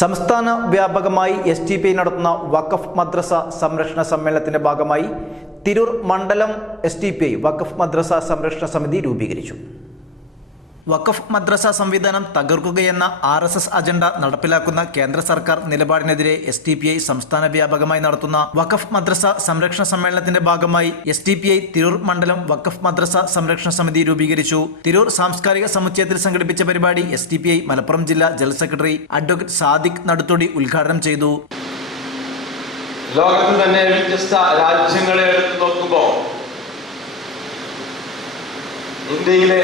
സംസ്ഥാന വ്യാപകമായി S T P നടത്തുന്ന വഖഫ് മദ്രസ സംരക്ഷണ സമ്മേളനത്തിന്റെ ഭാഗമായി തിരൂർ മണ്ഡലം എസ് ടി പി വഖഫ് മദ്രസ സംരക്ഷണ സമിതി രൂപീകരിച്ചു. വഖഫ് മദ്രസ സംവിധാനം തകർക്കുകയെന്ന ആർ എസ് എസ് അജണ്ട നടപ്പിലാക്കുന്ന കേന്ദ്ര സർക്കാർ നിലപാടിനെതിരെ എസ് ടി പി ഐ സംസ്ഥാന വ്യാപകമായി നടത്തുന്ന വഖഫ് മദ്രസ സംരക്ഷണ സമ്മേളനത്തിന്റെ ഭാഗമായി S T P I Tirur മണ്ഡലം വഖഫ് മദ്രസ സംരക്ഷണ സമിതി രൂപീകരിച്ചു. തിരൂർ സാംസ്കാരിക സമുച്ചയത്തിൽ സംഘടിപ്പിച്ച പരിപാടി S T P I Malappuram ജില്ലാ general secretary advocate Sadiq Naduthodi ഉദ്ഘാടനം ചെയ്തു. തന്നെ രാജ്യങ്ങളെ എടുത്തു നോക്കുമ്പോൾ ഇന്ത്യയിലെ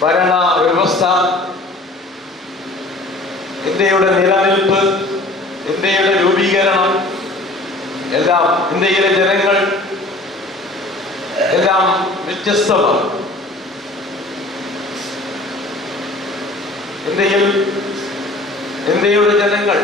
ഭരണ വ്യവസ്ഥ ഇന്ത്യയുടെ നിലനിൽപ്പ് ഇന്ത്യയുടെ രൂപീകരണം എല്ലാം ഇന്ത്യയിലെ ജനങ്ങൾ എല്ലാം വ്യത്യസ്തമാണ്. ഇന്ത്യയിൽ ഇന്ത്യയുടെ ജനങ്ങൾ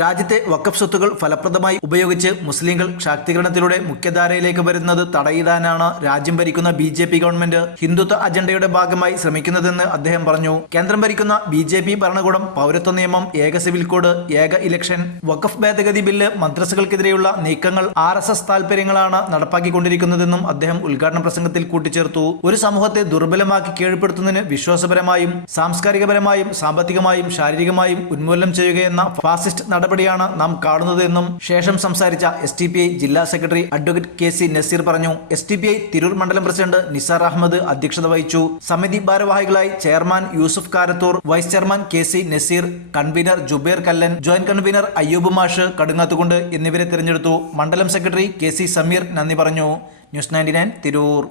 രാജ്യത്തെ വക്കഫ് സ്വത്തുകൾ ഫലപ്രദമായി ഉപയോഗിച്ച് മുസ്ലിങ്ങൾ ശാക്തീകരണത്തിലൂടെ മുഖ്യധാരയിലേക്ക് വരുന്നത് തടയിടാനാണ് രാജ്യം ഭരിക്കുന്ന B J P government Hindutva അജണ്ടയുടെ ഭാഗമായി ശ്രമിക്കുന്നതെന്ന് അദ്ദേഹം പറഞ്ഞു. കേന്ദ്രം ഭരിക്കുന്ന ബി ജെ പി ഭരണകൂടം പൗരത്വ നിയമം ഏക സിവിൽ കോഡ് ഏക ഇലക്ഷൻ വക്കഫ് ഭേദഗതി ബില്ല് മദ്രസകൾക്കെതിരെയുള്ള നീക്കങ്ങൾ ആർ എസ് എസ് താൽപര്യങ്ങളാണ് നടപ്പാക്കിക്കൊണ്ടിരിക്കുന്നതെന്നും അദ്ദേഹം ഉദ്ഘാടന പ്രസംഗത്തിൽ കൂട്ടിച്ചേർത്തു. ഒരു സമൂഹത്തെ ദുർബലമാക്കി കീഴ്പ്പെടുത്തുന്നതിന് വിശ്വാസപരമായും സാംസ്കാരികപരമായും സാമ്പത്തികമായും ശാരീരികമായും ഉന്മൂലനം ചെയ്യുകയെന്ന ഫാസിസ്റ്റ് നടപടിയാണ് നാം കാണുന്നത് എന്നും ശേഷം സംസാരിച്ച എസ് ടി പി ഐ ജില്ലാ secretary advocate K C Nazeer പറഞ്ഞു. S T P I Tirur മണ്ഡലം പ്രസിഡന്റ് നിസാർ അഹമ്മദ് അധ്യക്ഷത വഹിച്ചു. സമിതി ഭാരവാഹികളായി chairman Yusuf Karathur vice chairman K C Nazeer convener Jubair Kallan joint convener Ayyub മാഷ് കടുങ്ങാത്തുകൊണ്ട് എന്നിവരെ തിരഞ്ഞെടുത്തു. മണ്ഡലം സെക്രട്ടറി കെ സി സമീർ നന്ദി പറഞ്ഞു. News ninety nine Tirur.